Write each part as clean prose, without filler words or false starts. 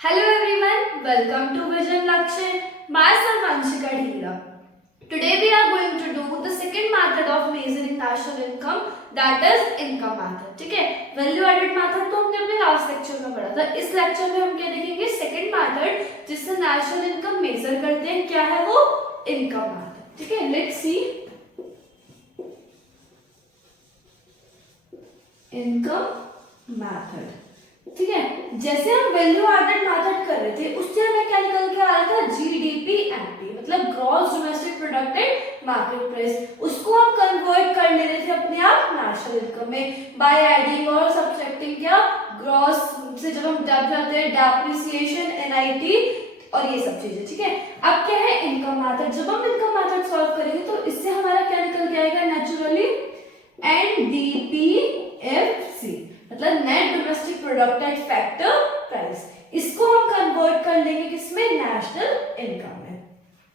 Hello everyone, welcome to Vision Lakshya. Myself Anshika Dheera. Today we are going to do the second method of measuring national income, that is income method. ठीक है, value added method तो हमने अपने last lecture में पढ़ा था. इस lecture में हम क्या देखेंगे, सेकंड मेथड जिससे नेशनल इनकम मेजर करते हैं. क्या है वो? Income method. ठीक है, लेट्स सी इनकम मेथड. ठीक है, जैसे हम वैल्यू एडेड मेथड कर रहे थे उससे हमें क्या निकल के आ रहा था, जीडीपी एमपी, मतलब gross domestic product and market price. उसको हम कन्वर्ट कर ले रहे थे अपने आप नेशनल इनकम में बाय एडिंग और सब्ट्रैक्टिंग क्या, ग्रॉस से जब हम डेप जाते हैं, डेप्रिसिएशन, एनआईटी और ये सब चीजें. ठीक है, अब क्या है इनकम मेथड. जब हम इनकम मेथड सॉल्व करेंगे तो इससे हमारा क्या निकल के आएगा, नेचुरली एनडीपीएफसी, मतलब net domestic product at factor price. इसको हम कन्वर्ट कर लेंगे किसमें, नेशनल इनकम में.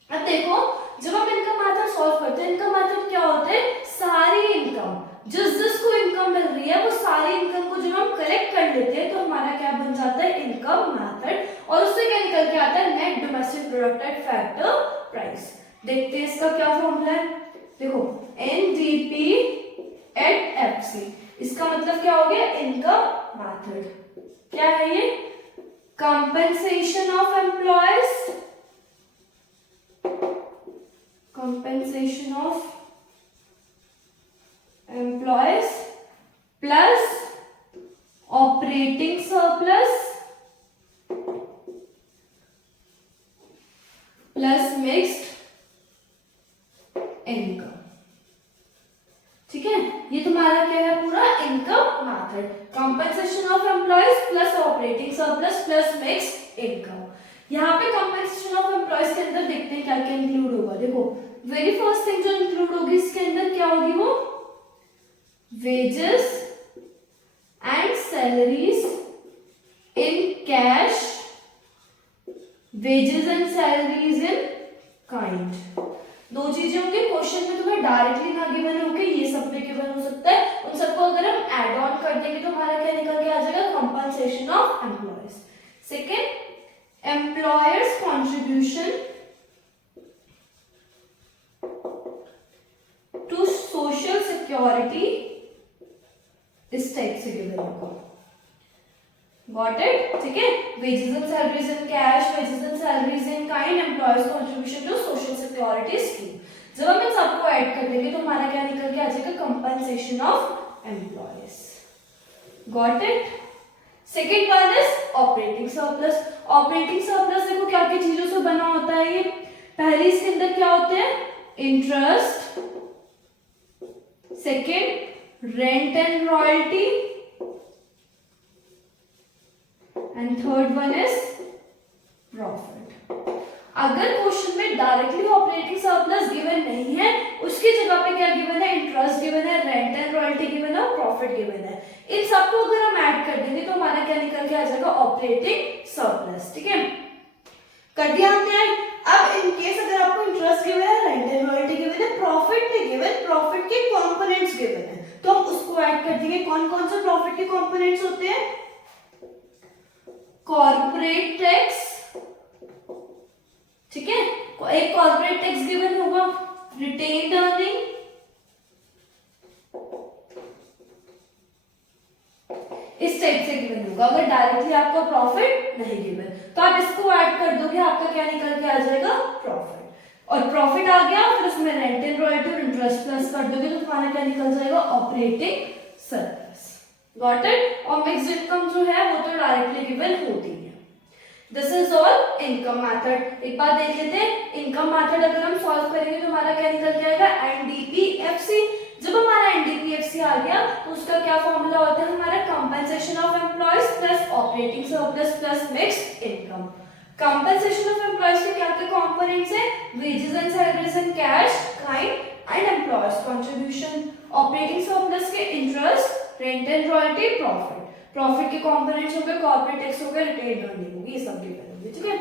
अब देखो, जब हम इनकम मेथड सॉल्व करते हैं, इनकम मेथड क्या होता है, सारी इनकम जिसको इनकम मिल रही है वो सारी इनकम को जब हम कलेक्ट कर लेते हैं तो हमारा क्या बन जाता है, इनकम मेथड. और उससे क्या निकल के आता है, net domestic product at factor price. देखते हैं इसका क्या फॉर्मूला है. देखो, एनडीपी एट एफसी, इसका मतलब क्या हो गया, इनकम मेथड. क्या है ये, compensation of employees, compensation of employees plus operating surplus plus mixed income. ठीक है, ये तुम्हारा क्या है, पूरा income method. Compensation of employees plus operating surplus plus mixed income. यहाँ पे कंपेंसेशन ऑफ एम्प्लॉयज के अंदर देखते हैं क्या क्या इंक्लूड होगा. देखो, वेरी फर्स्ट थिंग जो इंक्लूड होगी इसके अंदर क्या होगी, वो wages and salaries in cash, wages and salaries in kind. दो चीजें होंगी. क्वेश्चन में तुम्हें डायरेक्टली ना गिवन होके ये सब में गिवन हो सकता है. उन सबको अगर हम ऐड ऑन कर देंगे तो हमारा क्या निकल के आ जाएगा, compensation of employees. Second, employers contribution to social security इस टाइप से गिवन होगा. Got it? ठीक है, wages and salaries in cash, wages and salaries in kind, employers contribution to social security scheme. जब हम इन सबको ऐड कर देंगे तो हमारा क्या निकल के आ जाएगा, compensation of employees. Got it? Second one is operating surplus. Operating surplus देखो क्या क्या चीजों से बना होता है ये. पहले इसके अंदर क्या होते हैं, interest, second rent and royalty, and third one is profit. अगर क्वेश्चन में डायरेक्टली ऑपरेटिंग सरप्लस गिवन नहीं है, उसकी जगह पे क्या गिवन है, इंटरेस्ट गिवन है, रेंट एंड रॉयल्टी गिवन है, प्रॉफिट गिवन है. इन सबको अगर हम ऐड कर देंगे तो हमारा क्या निकल के आ जाएगा, ऑपरेटिंग सरप्लस. ठीक है, कर दिया हमने ऐड. अब इन केस अगर आपको इंटरेस्ट गिवन है, रेंट एंड रॉयल्टी गिवन है, प्रॉफिट नहीं गिवन, प्रॉफिट के कंपोनेंट्स गिवन है, तो हम उसको ऐड कर देंगे. कौन कौन से प्रॉफिट के कंपोनेंट्स होते हैं, कॉर्पोरेट टैक्स. ठीक है, एक कॉर्पोरेट टैक्स गिवन होगा, रिटेन्ड अर्निंग, इस टाइप से गिवन होगा. अगर डायरेक्टली आपका प्रॉफिट नहीं गिवन तो आप इसको ऐड कर दोगे, आपका क्या निकल के आ जाएगा, प्रॉफिट. और प्रॉफिट आ गया, फिर उसमें रेंट एंड रॉयल्टी और इंटरेस्ट प्लस कर दोगे तो तुम्हारा क्या निकल जाएगा, ऑपरेटिंग सरप्लस. Got it? और मिक्स्ड इनकम जो है वो तो डायरेक्टली गिवन होती है. This is all income method. एक बात देख लेते हैं, इनकम मेथड अगर हम सॉल्व करेंगे तो हमारा क्या निकल के आएगा, एनडीपीएफसी. जब हमारा एनडीपीएफसी आ गया तो उसका क्या फॉर्मूला होता है, हमारा compensation of employees plus operating surplus plus mixed income. Compensation of employees के क्या क्या कंपोनेंट्स हैं, wages and salaries in cash, kind and employees contribution. Operating surplus के interest, rent and royalty, profit. Profit के components हो गए, corporate tax हो गया, रिटेन्ड अर्निंग होगी, ये सब गिवन होंगे. ठीक है,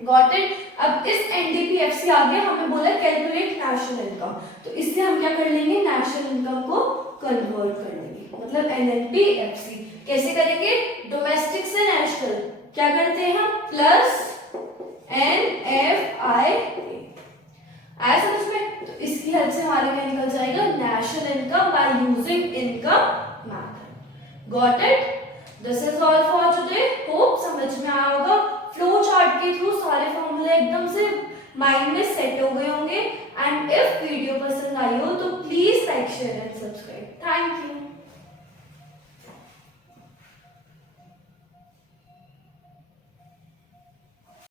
गॉट इट. अब इस एनडीपीएफसी आ गया, हमें बोला कैलकुलेट नेशनल इनकम, तो इससे हम क्या कर लेंगे, नेशनल इनकम को कन्वर्ट कर लेंगे, मतलब एनएनपीएफसी. कैसे करेंगे, डोमेस्टिक से नेशनल, क्या करते हैं हम, प्लस NFIA, आया समझ में। तो इसकी हेल्प से हमारे क्या निकल जाएगा, national income by using income method. Got it? This is all for today. Hope समझ में आया होगा। फ्लो चार्ट के थ्रू सारे फॉर्मूले एकदम से माइंड में सेट हो गए होंगे। एंड इफ वीडियो पसंद आई हो तो please like share and subscribe. Thank you.